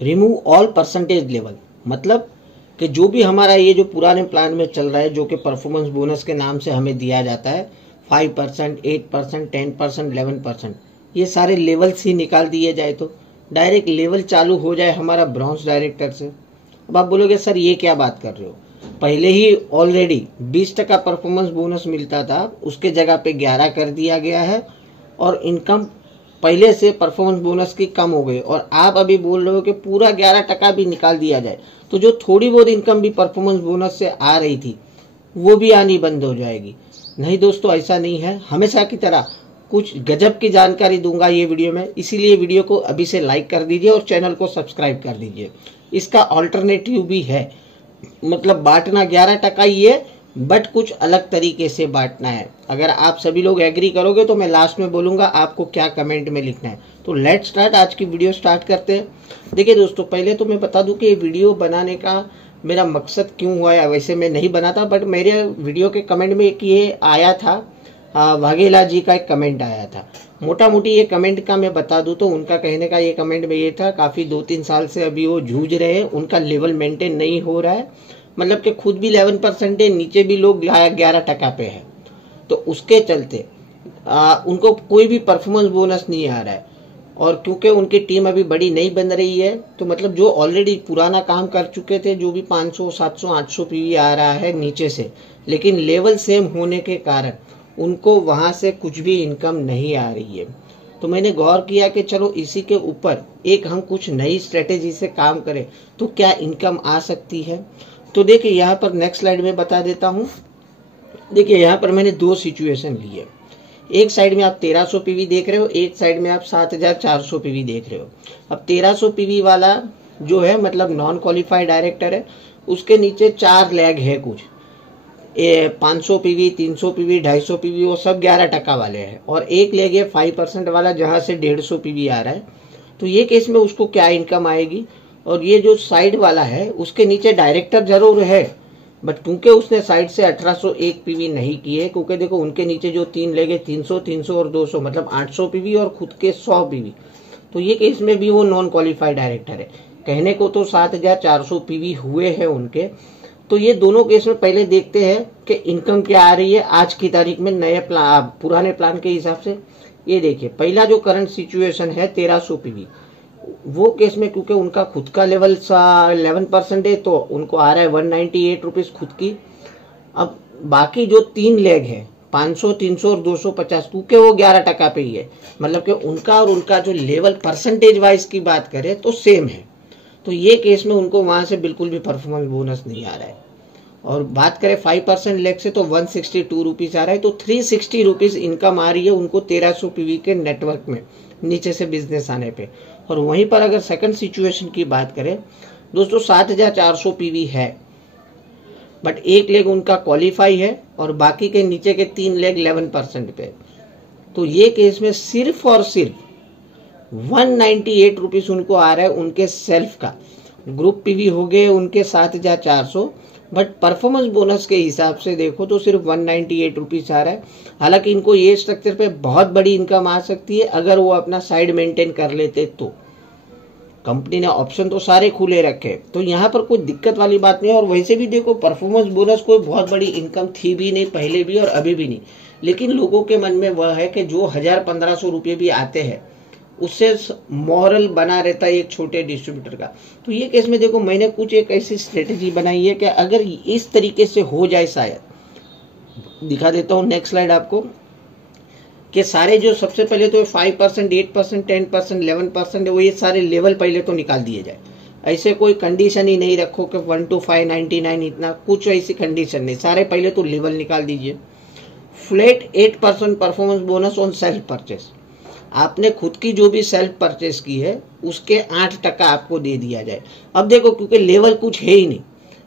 Remove all percentage level, मतलब कि जो भी हमारा ये जो पुराने प्लान में चल रहा है, जो कि परफॉर्मेंस बोनस के नाम से हमें दिया जाता है, 5%, 8%, 10%, 11%, ये सारे लेवल्स ही निकाल दिए जाए तो डायरेक्ट लेवल चालू हो जाए हमारा ब्रॉन्ज डायरेक्टर से। अब आप बोलोगे सर ये क्या बात कर रहे हो, पहले ही ऑलरेडी 20% परफॉर्मेंस बोनस मिलता था, उसके जगह पे 11 कर दिया गया है और इनकम पहले से परफॉर्मेंस बोनस की कम हो गई, और आप अभी बोल रहे हो कि पूरा 11% भी निकाल दिया जाए तो जो थोड़ी बहुत इनकम भी परफॉर्मेंस बोनस से आ रही थी वो भी आनी बंद हो जाएगी। नहीं दोस्तों, ऐसा नहीं है। हमेशा की तरह कुछ गजब की जानकारी दूंगा ये वीडियो में, इसीलिए वीडियो को अभी से लाइक कर दीजिए और चैनल को सब्सक्राइब कर दीजिए। इसका ऑल्टरनेटिव भी है, मतलब बांटना 11% ही है, बट कुछ अलग तरीके से बांटना है। अगर आप सभी लोग एग्री करोगे तो मैं लास्ट में बोलूंगा आपको क्या कमेंट में लिखना है। तो लेट्स स्टार्ट, आज की वीडियो स्टार्ट करते हैं। देखिए दोस्तों, पहले तो मैं बता दूं कि ये वीडियो बनाने का मेरा मकसद क्यों हुआ है। वैसे मैं नहीं बनाता, बट मेरे वीडियो के कमेंट में एक ये आया था, वाघेला जी का एक कमेंट आया था। मोटा मोटी ये कमेंट का मैं बता दूं तो उनका कहने का ये कमेंट में ये था, काफ़ी 2-3 साल से अभी वो जूझ रहे हैं, उनका लेवल मेंटेन नहीं हो रहा है, मतलब कि खुद भी 11% है, नीचे भी लोग 11% पे है, तो उसके चलते उनको कोई भी परफॉर्मेंस बोनस नहीं आ रहा है। और क्योंकि उनकी टीम अभी बड़ी नहीं बन रही है, तो मतलब जो ऑलरेडी पुराना काम कर चुके थे, जो भी 500, 700, 800 पीवी आ रहा है नीचे से, लेकिन लेवल सेम होने के कारण उनको वहां से कुछ भी इनकम नहीं आ रही है। तो मैंने गौर किया कि चलो इसी के ऊपर एक हम कुछ नई स्ट्रेटेजी से काम करें तो क्या इनकम आ सकती है। तो देखिए यहाँ पर नेक्स्ट स्लाइड में बता देता हूँ। देखिए यहाँ पर मैंने 2 सिचुएशन ली है। एक साइड में आप 1300 पीवी देख रहे हो, एक साइड में आप 7400 पीवी देख रहे हो। अब 1300 पीवी वाला जो है, मतलब नॉन क्वालिफाइड डायरेक्टर है, उसके नीचे 4 लैग है कुछ, 500 पीवी, 300 पीवी, 250 पीवी, वो सब 11% वाले हैं, और एक लेग है 5% वाला जहां से 150 पीवी आ रहा है। तो ये केस में उसको क्या इनकम आएगी। और ये जो साइड वाला है उसके नीचे डायरेक्टर जरूर है, बट क्योंकि उसने साइड से 1801 पीवी नहीं किए, क्योंकि देखो उनके नीचे जो 3 लेगे 300, 300 और 200, मतलब 800 पीवी और खुद के 100 पीवी, तो ये केस में भी वो नॉन क्वालिफाइड डायरेक्टर है। कहने को तो 7400 पीवी हुए हैं उनके। तो ये दोनों केस में पहले देखते हैं कि इनकम क्या आ रही है आज की तारीख में नए प्लान, पुराने प्लान के हिसाब से। ये देखिए पहला जो करंट सिचुएशन है 1300 पीवी, वो केस में क्योंकि उनका खुद का लेवल 11% है, तो उनको आ रहा है 198 रुपीज खुद की। अब बाकी जो 3 लेग है 500, 300 और 250, क्योंकि वो 11% पे ही है, मतलब कि उनका और उनका जो लेवल परसेंटेज वाइज की बात करें तो सेम है। तो ये केस में उनको वहां से बिल्कुल भी परफॉर्मेंस बोनस नहीं आ रहा है। और बात करें 5% लेग से तो 162 रुपीज आ रहा है, तो 360 रुपीज इनकम आ रही है उनको 1300 पीवी के नेटवर्क में नीचे से बिजनेस आने पे। और वहीं पर अगर सेकंड सिचुएशन की बात करें दोस्तों, 7400 पीवी है, बट एक लेग उनका क्वालिफाई है और बाकी के नीचे के 3 लेग 11% पे। तो ये केस में सिर्फ और सिर्फ 198 रुपीज उनको आ रहा है उनके सेल्फ का। ग्रुप पीवी हो गए उनके 7400, बट परफॉर्मेंस बोनस के हिसाब से देखो तो सिर्फ 198 रुपीज आ रहा है। हालांकि इनको ये स्ट्रक्चर पे बहुत बड़ी इनकम आ सकती है अगर वो अपना साइड मेंटेन कर लेते तो। कंपनी ने ऑप्शन तो सारे खुले रखे, तो यहाँ पर कोई दिक्कत वाली बात नहीं है। और वैसे भी देखो परफॉर्मेंस बोनस कोई बहुत बड़ी इनकम थी भी नहीं, पहले भी और अभी भी नहीं, लेकिन लोगों के मन में वह है कि जो 1000-1500 रुपये भी आते हैं उससे मॉरल बना रहता है एक छोटे डिस्ट्रीब्यूटर का। तो ये केस में देखो मैंने कुछ एक ऐसी स्ट्रेटेजी बनाई है कि अगर इस तरीके से हो जाए, शायद दिखा देता हूँ नेक्स्ट स्लाइड आपको, कि सारे जो सबसे पहले तो 5%, 8%, 10%, 11% है, वो ये सारे लेवल पहले तो निकाल दिए जाए। ऐसे कोई कंडीशन ही नहीं रखो कि 1 to 599, इतना कुछ ऐसी कंडीशन नहीं, सारे पहले तो लेवल निकाल दीजिए। Flat 8% performance bonus on self purchase, आपने खुद की जो भी सेल्फ परचेस की है उसके 8% आपको दे दिया जाए। अब देखो क्योंकि लेवल कुछ है ही नहीं,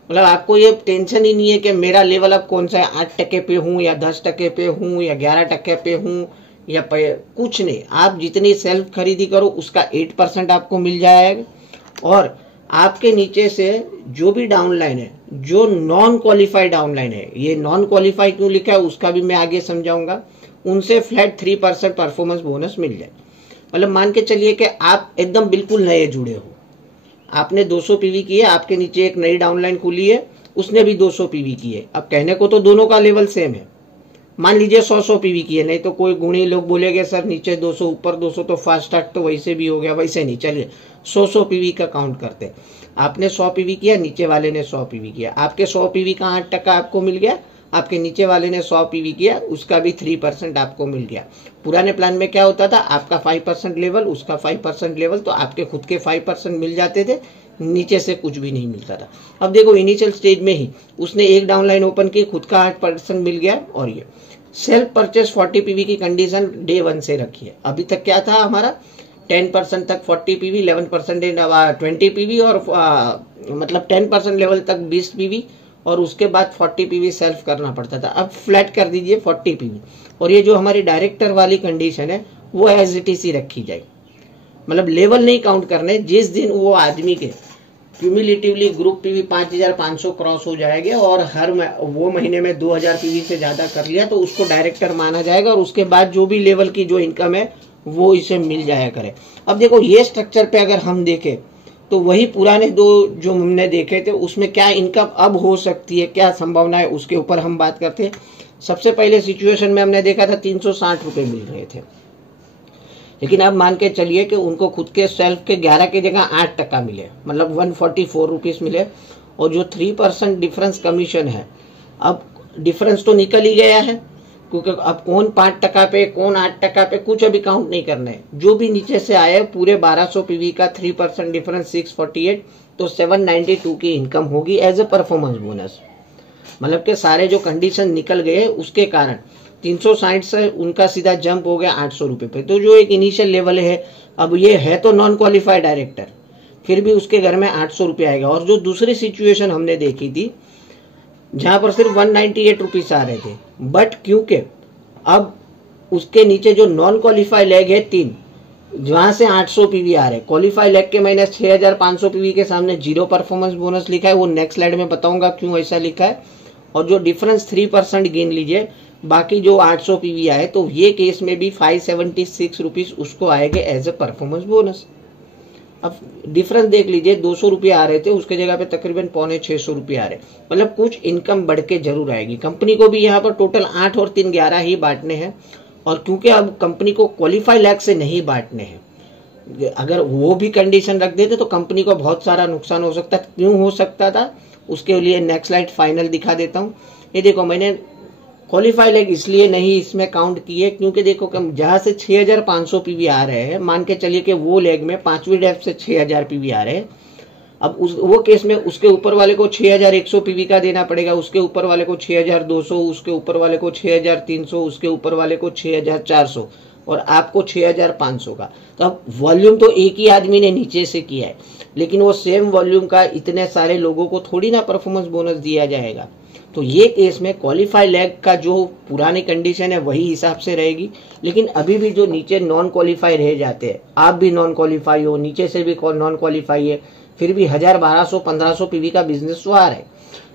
मतलब आपको ये टेंशन ही नहीं है कि मेरा लेवल अब कौन सा है, 8% पे हूँ या 10% पे हूँ या 11% पे हूँ या कुछ नहीं। आप जितनी सेल्फ खरीदी करो उसका 8% आपको मिल जाएगा। और आपके नीचे से जो भी डाउनलाइन है, जो नॉन क्वालिफाइड डाउनलाइन है, ये नॉन क्वालिफाइड क्यों लिखा है उसका भी मैं आगे समझाऊंगा, उनसे फ्लैट 3% परफॉर्मेंस बोनस मिल जाए। मतलब मान के चलिए कि आप एकदम बिल्कुल नए जुड़े हो, आपने 200 पीवी की है, आपके नीचे एक नई डाउनलाइन खुली है, उसने भी 200 पीवी की है। अब कहने को तो दोनों का लेवल सेम है, मान लीजिए 100 पीवी की है, नहीं तो कोई गुणी लोग बोलेंगे सर नीचे 200 ऊपर 200 तो फास्ट स्टार्ट तो वैसे भी हो गया, वैसे नहीं, चलिए 100 पीवी का काउंट करते हैं। आपने 100 पीवी किया, नीचे वाले ने 100 पीवी किया, आपके 100 पीवी का 8% आपको मिल गया, आपके नीचे वाले ने 100 पीवी किया, उसका भी 3% आपको मिल गया। पुराने प्लान में क्या होता था, आपका 5% लेवल, उसका 5% लेवल, तो आपके खुद के 5% मिल जाते थे, नीचे से कुछ भी नहीं मिलता था। अब देखो इनिशियल स्टेज में ही उसने एक डाउनलाइन ओपन की, खुद का 8% मिल गया। और ये सेल्फ परचेस 40 पीवी की कंडीशन डे 1 से रखी है। अभी तक क्या था हमारा, 10% तक 40 पीवी, 11% 20 पीवी, और मतलब 10% लेवल तक 20 पीवी, और उसके बाद 40 पीवी सेल्फ करना पड़ता था। अब फ्लैट कर दीजिए 40 पीवी, और ये जो हमारी डायरेक्टर वाली कंडीशन है वो एज इट इज रखी जाए, मतलब लेवल नहीं काउंट करने। जिस दिन वो आदमी के क्यूमुलेटिवली ग्रुप पीवी 5500 क्रॉस हो जाएंगे और हर वो महीने में 2000 पीवी से ज्यादा कर लिया तो उसको डायरेक्टर माना जाएगा, और उसके बाद जो भी लेवल की जो इनकम है वो इसे मिल जाया करे। अब देखो ये स्ट्रक्चर पे अगर हम देखें तो वही पुराने दो जो हमने देखे थे उसमें क्या इनकम अब हो सकती है, क्या संभावना है, उसके ऊपर हम बात करते हैं। सबसे पहले सिचुएशन में हमने देखा था 360 रुपए मिल रहे थे, लेकिन अब मान के चलिए कि उनको खुद के सेल्फ के 11 की जगह 8% मिले, मतलब 144 रुपीज मिले, और जो 3% डिफरेंस कमीशन है, अब डिफरेंस तो निकल ही गया है, क्योंकि अब कौन 5% पे कौन 8% पे कुछ अभी काउंट नहीं करना है। जो भी नीचे से आए पूरे 1200 पीवी का 3% डिफरेंस 648, तो 792 की इनकम होगी एज ए परफॉर्मेंस बोनस। मतलब के सारे जो कंडीशन निकल गए उसके कारण 360 से उनका सीधा जंप हो गया 800 रुपए पे। तो जो एक इनिशियल लेवल है, अब ये है तो नॉन क्वालिफाइड डायरेक्टर, फिर भी उसके घर में 800 रुपये आएगा। और जो दूसरी सिचुएशन हमने देखी थी जहां पर सिर्फ 198 रुपीज आ रहे थे, बट क्योंकि अब उसके नीचे जो नॉन क्वालिफाई लेग है 3, जहां से 800 पीवी आ रहे, क्वालिफाई लेग के माइनस 6500 पीवी के सामने 0 परफॉर्मेंस बोनस लिखा है, वो नेक्स्ट स्लाइड में बताऊंगा क्यों ऐसा लिखा है। और जो डिफरेंस 3% गिन लीजिए, बाकी जो 800 पीवी आए, तो ये केस में भी 576 रुपीज उसको आएंगे एज ए परफॉर्मेंस बोनस। अब डिफरेंस देख लीजिए, 200 रुपये आ रहे थे, उसके जगह पे तकरीबन 550 रुपये आ रहे, मतलब कुछ इनकम बढ़ के जरूर आएगी। कंपनी को भी यहाँ पर टोटल 8 और 3 11 ही बांटने हैं, और क्योंकि अब कंपनी को क्वालिफाई लैग से नहीं बांटने हैं, अगर वो भी कंडीशन रख देते तो कंपनी को बहुत सारा नुकसान हो सकता है। क्यों हो सकता था, उसके लिए नेक्स्ट स्लाइड फाइनल दिखा देता हूँ। ये देखो मैंने क्वालिफाई लेग इसलिए नहीं इसमें काउंट किए, क्योंकि देखो कम जहां से 6500 पीवी आ रहे हैं, मान के चलिए कि वो लेग में 5वीं डेप्थ से 6000 पीवी आ रहे हैं। अब वो केस में उसके ऊपर वाले को 6100 पीवी का देना पड़ेगा, उसके ऊपर वाले को 6200, उसके ऊपर वाले को 6300, उसके ऊपर वाले को 6400, और आपको 6500 का। तो अब वॉल्यूम तो एक ही आदमी ने नीचे से किया है, लेकिन वो सेम वॉल्यूम का इतने सारे लोगों को थोड़ी ना परफॉर्मेंस बोनस दिया जाएगा। तो ये केस में क्वालिफाई लैग का जो पुरानी कंडीशन है वही हिसाब से रहेगी। लेकिन अभी भी जो नीचे नॉन क्वालिफाई रह जाते हैं, आप भी नॉन क्वालिफाई हो, नीचे से भी नॉन क्वालिफाई है, फिर भी 1000 1200 1500 पीवी का बिजनेस तो आ रहा है।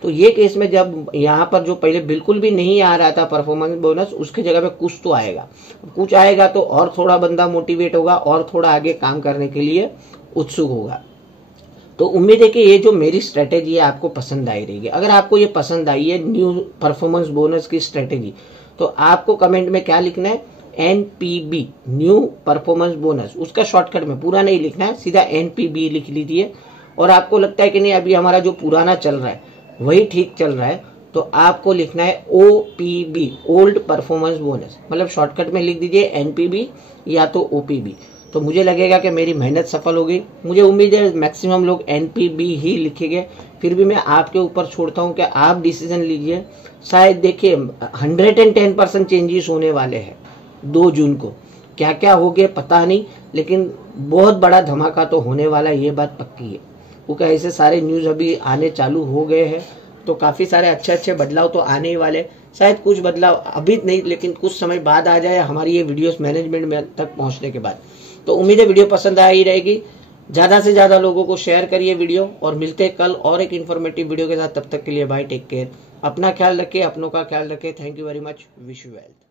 तो ये केस में जब यहाँ पर जो पहले बिल्कुल भी नहीं आ रहा था परफॉर्मेंस बोनस, उसकी जगह पे कुछ तो आएगा, कुछ आएगा तो और थोड़ा बंदा मोटिवेट होगा और थोड़ा आगे काम करने के लिए उत्सुक होगा। तो उम्मीद है कि ये जो मेरी स्ट्रेटेजी है आपको पसंद आई रहेगी। अगर आपको ये पसंद आई है न्यू परफॉर्मेंस बोनस की स्ट्रेटेजी, तो आपको कमेंट में क्या लिखना है, NPB न्यू परफॉर्मेंस बोनस। उसका शॉर्टकट में पूरा नहीं लिखना है, सीधा NPB लिख लीजिए। और आपको लगता है कि नहीं अभी हमारा जो पुराना चल रहा है वही ठीक चल रहा है, तो आपको लिखना है OPB ओल्ड परफॉर्मेंस बोनस, मतलब शॉर्टकट में लिख दीजिए NPB या तो OPB। तो मुझे लगेगा कि मेरी मेहनत सफल हो गई। मुझे उम्मीद है मैक्सिमम लोग NPB ही लिखेंगे, फिर भी मैं आपके ऊपर छोड़ता हूं कि आप डिसीजन लीजिए। शायद देखिए 110% चेंजेस होने वाले हैं 2 जून को, क्या क्या हो गए पता नहीं, लेकिन बहुत बड़ा धमाका तो होने वाला है, ये बात पक्की है। क्योंकि ऐसे सारे न्यूज अभी आने चालू हो गए हैं, तो काफी सारे अच्छे अच्छे बदलाव तो आने ही वाले। शायद कुछ बदलाव अभी नहीं, लेकिन कुछ समय बाद आ जाए हमारी ये वीडियोस मैनेजमेंट में तक पहुंचने के बाद। तो उम्मीद है वीडियो पसंद आई रहेगी। ज्यादा से ज्यादा लोगों को शेयर करिए वीडियो, और मिलते हैं कल और एक इन्फॉर्मेटिव वीडियो के साथ। तब तक के लिए बाय, टेक केयर, अपना ख्याल रखें, अपनों का ख्याल रखें। Thank you very much, wish you well.